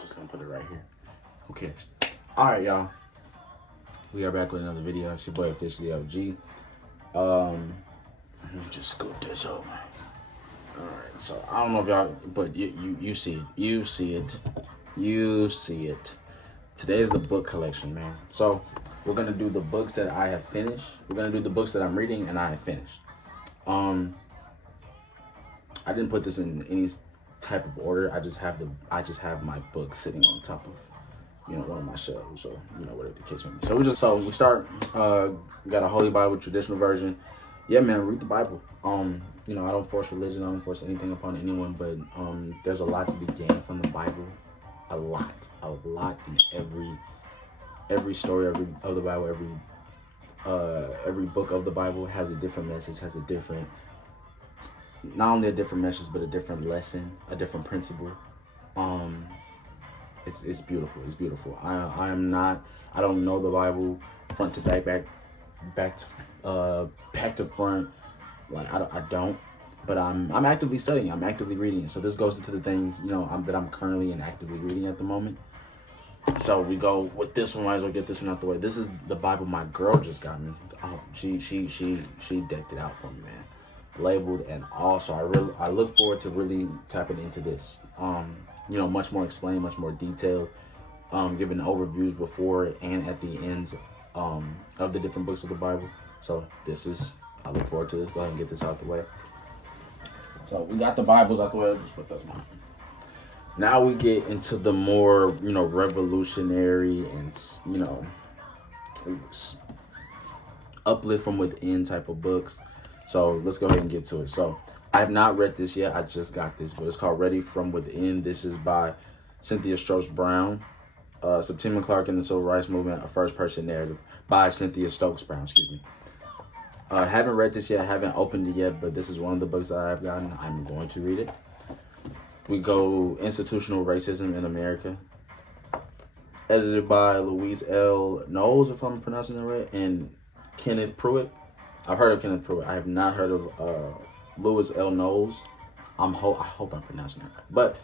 Just gonna put it right here. Who cares? Alright, y'all. We are back with another video. It's your boy Officially OG. Let me just scoot this over. Alright, so I don't know if y'all, but you see it. You see it. You see it. Today is the book collection, man. So we're gonna do the books that I have finished. We're gonna do the books that I'm reading and I have finished. I didn't put this in any type of order. I just have my books sitting on top of, one of my shelves, or whatever the case may be. So we start. Got a Holy Bible traditional version. Yeah, man, read the Bible. I don't force religion. I don't force anything upon anyone, but there's a lot to be gained from the Bible. A lot in every story of the Bible, every book of the Bible has a different message, has a different, not only a different message, but a different lesson, a different principle. It's beautiful. It's beautiful. I don't know the Bible front to back to front. Like I don't, but I'm actively studying. I'm actively reading it. So this goes into the things that I'm currently and actively reading at the moment. So we go with this one. Might as well get this one out the way. This is the Bible my girl just got me. Oh, she decked it out for me, man. Labeled and all. So I look forward to really tapping into this. Much more explained, much more detailed. Giving overviews before and at the ends of the different books of the Bible. So I look forward to this. Go ahead and get this out the way. So we got the Bibles out the way. I'll just put those on. Now we get into the more, revolutionary and, uplift from within type of books. So let's go ahead and get to it. So I have not read this yet. I just got this, but it's called Ready from Within. This is by Cynthia Stokes Brown. Septima Clark and the Civil Rights Movement, a first-person narrative by Cynthia Stokes Brown, excuse me. I haven't read this yet. I haven't opened it yet, but this is one of the books that I've gotten. I'm going to read it. We go Institutional Racism in America. Edited by Louise L. Knowles, if I'm pronouncing it right, and Kenneth Pruitt. I've heard of Kenneth Pruitt. I have not heard of Louise L. Knowles. I hope I'm pronouncing it right. But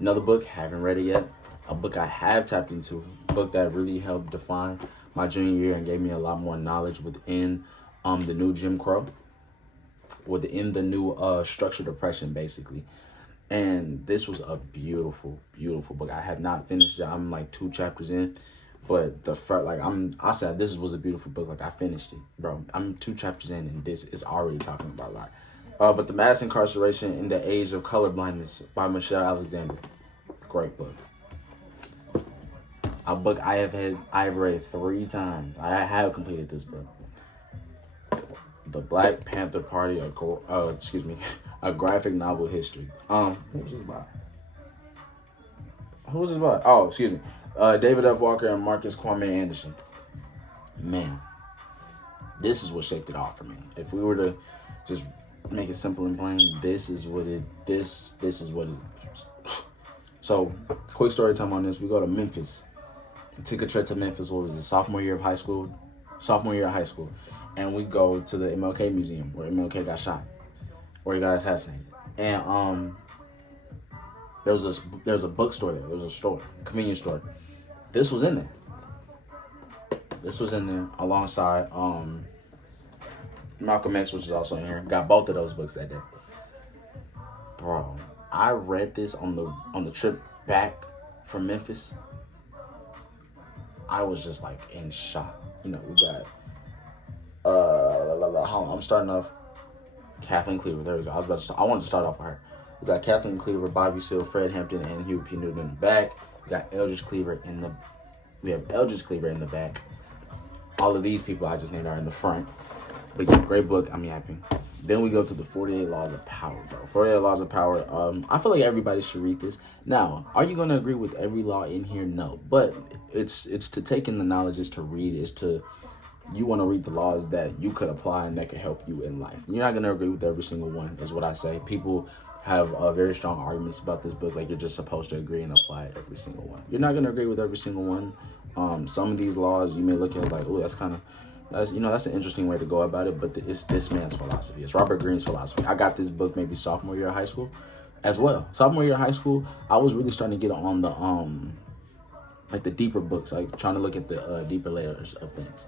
another book, haven't read it yet. A book I have tapped into. A book that really helped define my junior year and gave me a lot more knowledge within the new Jim Crow. Within the new structured oppression, basically. And this was a beautiful, beautiful book. I have not finished it. I'm like 2 chapters in. But I said this was a beautiful book. Like I finished it, bro. I'm 2 chapters in and this is already talking about a lot. But The Mass Incarceration in the Age of Colorblindness by Michelle Alexander. Great book. A book I've read 3 times. I have completed this book. The Black Panther Party, a graphic novel history. Who was this by? Who was this by? Oh, excuse me. David F. Walker and Marcus Kwame Anderson. Man, this is what shaped it off for me. If we were to just make it simple and plain, this is what it. So, quick story time on this. We go to Memphis. I took a trip to Memphis. What was it? Sophomore year of high school, and we go to the MLK Museum where MLK got shot, or he got assassinated. And there was a bookstore there. There was a store, convenience store. This was in there alongside Malcolm X, which is also in here. Got both of those books that day. Bro, I read this on the trip back from Memphis. I was just like in shock. We got I'm starting off Kathleen Cleaver. There we go. I wanted to start off with her. We got Kathleen Cleaver, Bobby Seale, Fred Hampton, and Huey P. Newton in the back. We got Eldridge Cleaver in the back. All of these people I just named are in the front. But yeah, great book. I'm happy. Then we go to the 48 Laws of Power, bro. 48 Laws of Power. I feel like everybody should read this. Now, are you going to agree with every law in here? No. But it's to take in the knowledge, is to read, you want to read the laws that you could apply and that could help you in life. You're not going to agree with every single one, is what I say. People have very strong arguments about this book, like you're just supposed to agree and apply every single one. You're not going to agree with every single one. Some of these laws you may look at like, oh, that's an interesting way to go about it, but it's this man's philosophy. It's Robert Greene's philosophy. I got this book maybe sophomore year of high school, as well. Sophomore year of high school, I was really starting to get on the like the deeper books, like trying to look at the deeper layers of things.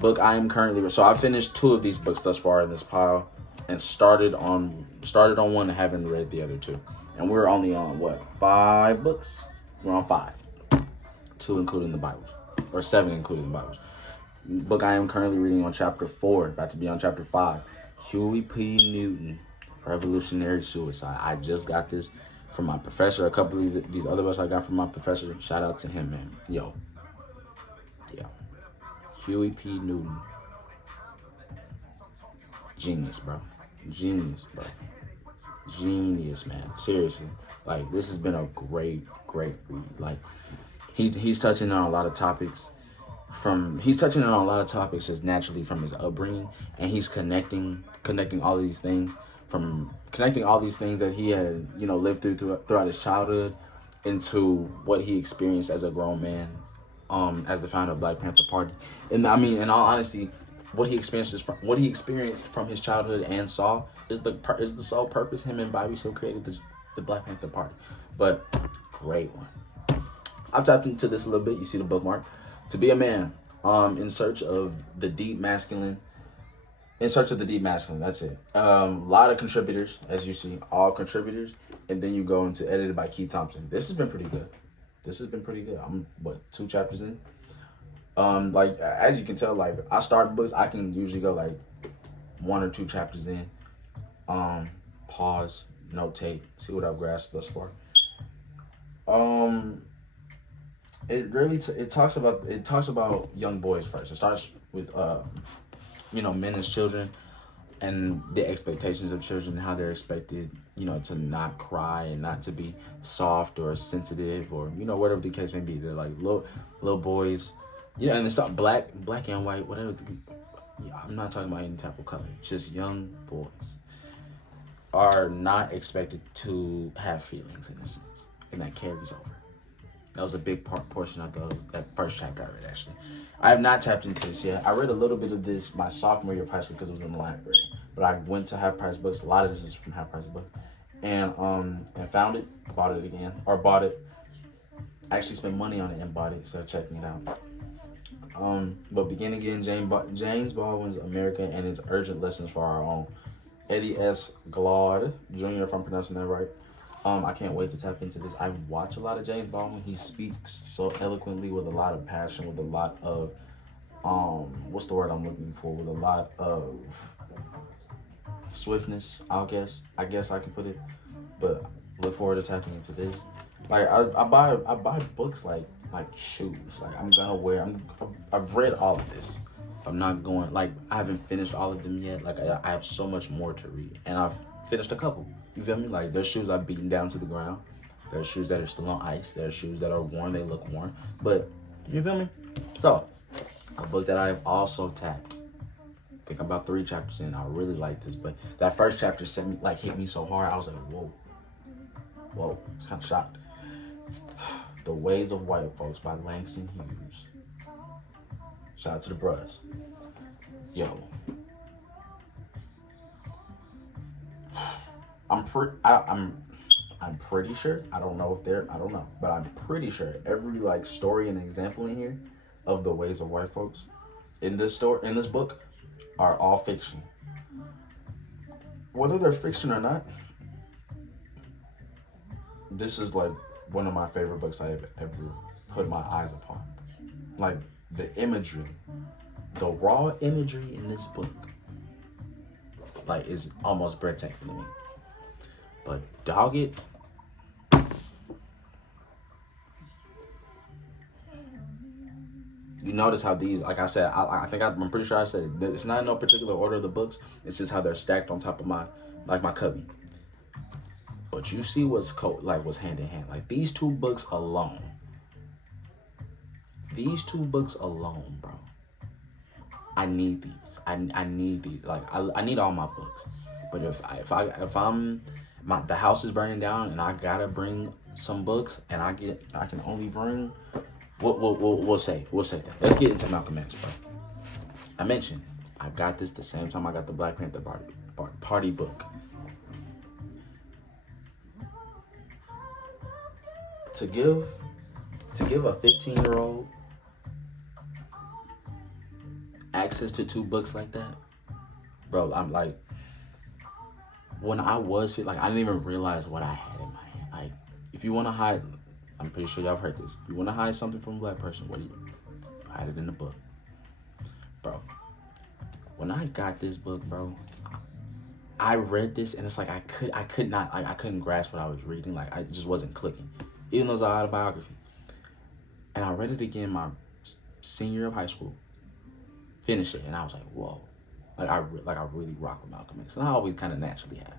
Book I am currently, so I finished 2 of these books thus far in this pile, and started on one and haven't read the other 2. And we're only on what, 5 books? We're on 5, 2 including the Bibles, or 7 including the Bibles. Book I am currently reading on chapter 4, about to be on chapter 5. Huey P. Newton, Revolutionary Suicide. I just got this from my professor. A couple of these other books I got from my professor. Shout out to him, man. Yo. Huey P. Newton. Genius, bro. Genius, bro. Genius, man. Seriously. Like, this has been a great read. Like, he's touching on a lot of topics just naturally from his upbringing, and he's connecting all of these things that he had, lived throughout his childhood into what he experienced as a grown man, as the founder of Black Panther Party. And I mean, in all honesty, what he experienced from his childhood and saw is the sole purpose him and Bobby So created the Black Panther Party. But great one. I've tapped into this a little bit. You see the bookmark. To Be a Man, in search of the deep masculine. That's it. A lot of contributors, as you see, all contributors. And then you go into edited by Keith Thompson. This has been pretty good. I'm 2 chapters in. Like, as you can tell, like, I start books, I can usually go like 1 or 2 chapters in. Pause, notate, see what I've grasped thus far. It really it talks about young boys first. It starts with men as children, and the expectations of children, how they're expected, to not cry and not to be soft or sensitive, or whatever the case may be. They're like little boys, and it's not black and white, whatever. I'm not talking about any type of color. Just young boys are not expected to have feelings, in a sense, and that carries over. That was a big portion of that first chapter I read, actually. I have not tapped into this yet. I read a little bit of this my sophomore year of high school because it was in the library. But I went to Half Price Books. A lot of this is from Half Price Books. And found it, bought it. Actually spent money on it and bought it, so checking it out. But Begin Again, James Baldwin's America and Its Urgent Lessons for Our Own. Eddie S. Glaude Jr., if I'm pronouncing that right. I can't wait to tap into this. I watch a lot of James Baldwin. He speaks so eloquently, with a lot of passion, with a lot of what's the word I'm looking for? With a lot of swiftness, I guess I can put it. But look forward to tapping into this. Like, I buy books like shoes. Like, I'm gonna wear. I've read all of this. I'm not going, like, I haven't finished all of them yet. Like, I have so much more to read, and I've finished a couple. You feel me? Like, there's shoes I've beaten down to the ground. There's shoes that are still on ice. There's shoes that are worn. They look worn. But, you feel me? So, a book that I have also tapped. I think I'm about 3 chapters in. I really like this. But that first chapter hit me so hard. I was like, whoa. I was kind of shocked. The Ways of White Folks by Langston Hughes. Shout out to the bros. Yo. I'm pretty sure, I don't know, but I'm pretty sure every story and example in here of the ways of white folks in this book are all fiction. Whether they're fiction or not, this is one of my favorite books I have ever put my eyes upon. Like, the imagery, the raw imagery in this book, is almost breathtaking to me. But dog it, you notice how these, like I said, I'm pretty sure I said it. It's not in no particular order of the books. It's just how they're stacked on top of my cubby. But you see what's hand in hand. Like, these two books alone, bro. I need these. I need these. I need all my books. But if I'm the house is burning down and I gotta bring some books and I can only bring, we'll say that. Let's get into Malcolm X, bro. I mentioned I got this the same time I got the Black Panther Party book. to give a 15-year-old access to 2 books like that, bro, I'm like, when I was like, I didn't even realize what I had in my hand. Like, if you want to hide, I'm pretty sure y'all have heard this. If you want to hide something from a black person, what do you hide it in the book, bro? When I got this book, bro, I read this and it's like I couldn't grasp what I was reading. Like, I just wasn't clicking, even though it's an autobiography. And I read it again my senior year of high school, finished it, and I was like, whoa. I really rock with Malcolm X. And I always kind of naturally have,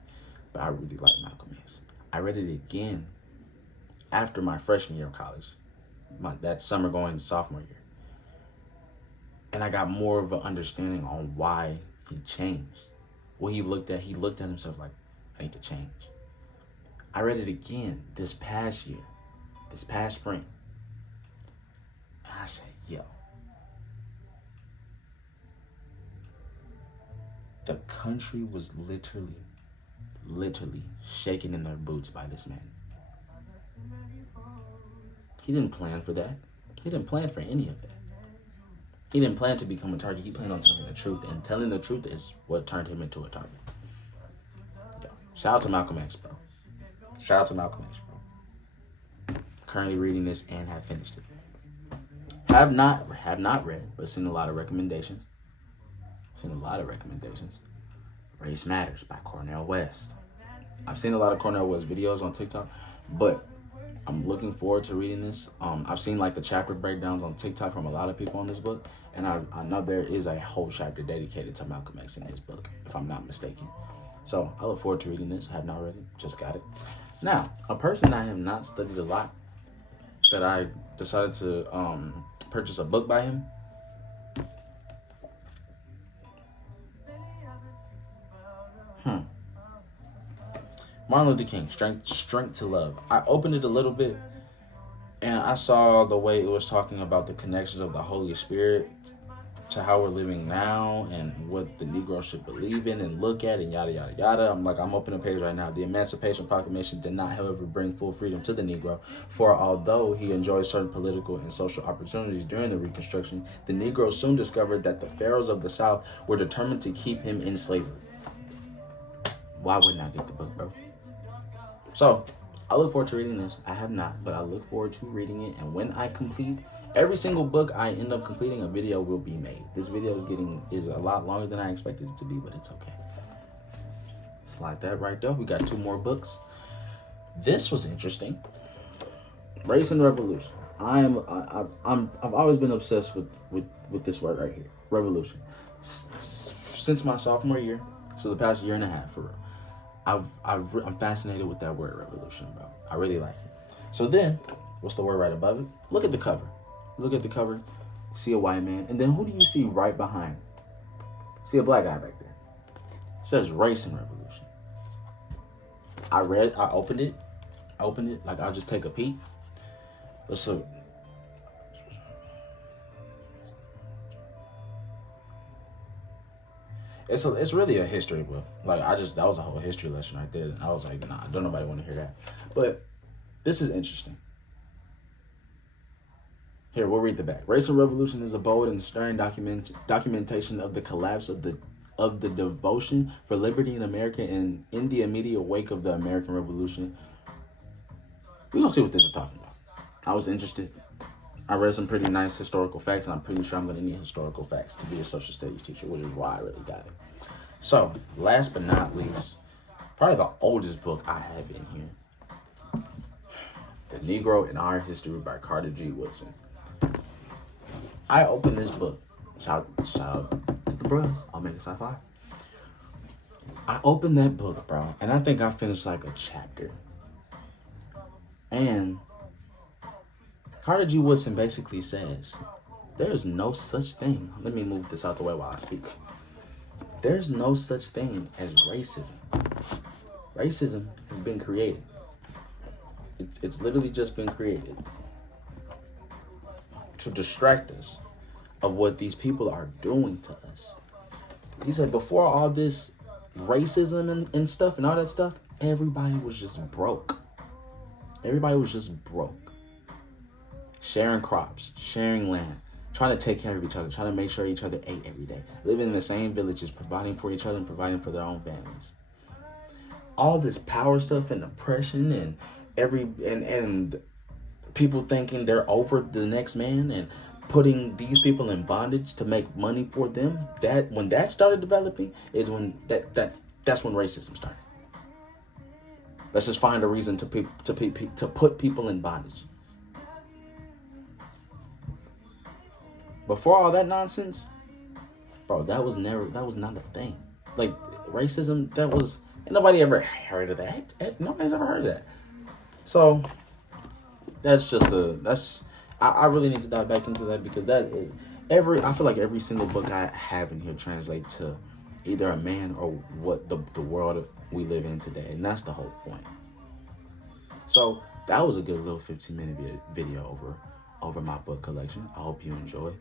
but I really like Malcolm X. I read it again after my freshman year of college, that summer going to sophomore year. And I got more of an understanding on why he changed. What he looked at himself like, I need to change. I read it again this past spring. And I said, yo, the country was literally shaken in their boots by this man. He didn't plan for that. He didn't plan for any of that. He didn't plan to become a target. He planned on telling the truth. And telling the truth is what turned him into a target. Yo, shout out to Malcolm X, bro. Shout out to Malcolm X, bro. Currently reading this and have finished it. Have not read, but seen a lot of recommendations. Race Matters by Cornel West. I've seen a lot of Cornel West videos on TikTok, but I'm looking forward to reading this. I've seen like the chapter breakdowns on TikTok from a lot of people on this book, and I know there is a whole chapter dedicated to Malcolm X in his book, if I'm not mistaken. So I look forward to reading this. I have not read it, just got it. Now, a person I have not studied a lot, that I decided to purchase a book by him. Martin Luther King, Strength to Love. I opened it a little bit, and I saw the way it was talking about the connections of the Holy Spirit to how we're living now and what the Negro should believe in and look at and yada, yada, yada. I'm opening a page right now. The Emancipation Proclamation did not, however, bring full freedom to the Negro, for although he enjoyed certain political and social opportunities during the Reconstruction, the Negro soon discovered that the pharaohs of the South were determined to keep him in slavery. Why wouldn't I get the book, bro? So, I look forward to reading this. I have not, but I look forward to reading it. And when I complete every single book I end up completing, a video will be made. This video is a lot longer than I expected it to be, but it's okay. Slide that right there. We got 2 more books. This was interesting. Race and Revolution. I've always been obsessed with this word right here, revolution. Since my sophomore year, so the past year and a half, for real. I'm fascinated with that word, revolution, bro. I really like it. So then, what's the word right above it? Look at the cover. Look at the cover. See a white man. And then who do you see right behind? See a black guy back there. It says Race and Revolution. I opened it. Like, I'll just take a peek. Let's look. It's really a history book. Like, that was a whole history lesson right there. And I was like, nah, don't nobody want to hear that. But this is interesting. Here, we'll read the back. Race and Revolution is a bold and stirring documentation of the collapse of the devotion for liberty in America and in the immediate wake of the American Revolution. We're going to see what this is talking about. I was interested. I read some pretty nice historical facts, and I'm pretty sure I'm going to need historical facts to be a social studies teacher, which is why I really got it. So, last but not least, probably the oldest book I have in here, The Negro in Our History by Carter G. Woodson. I opened this book. Shout out to the bros. I'll make a sci-fi. I opened that book, bro, and I think I finished like a chapter. And Carter G. Woodson basically says, there's no such thing. Let me move this out the way while I speak. There's no such thing as racism. Racism has been created. It's literally just been created to distract us of what these people are doing to us. He said before all this racism and stuff and all that stuff, everybody was just broke. Everybody was just broke. Sharing crops, sharing land, trying to take care of each other, trying to make sure each other ate every day. Living in the same villages, providing for each other and providing for their own families. All this power stuff and oppression and and people thinking they're over the next man and putting these people in bondage to make money for them. That when that started developing is when that's when racism started. Let's just find a reason to put people in bondage. Before all that nonsense, bro, that was not a thing. Like racism, nobody ever heard of that. Nobody's ever heard of that. So I really need to dive back into that because I feel like every single book I have in here translates to either a man or what the world we live in today, and that's the whole point. So that was a good little 15-minute video over my book collection. I hope you enjoy.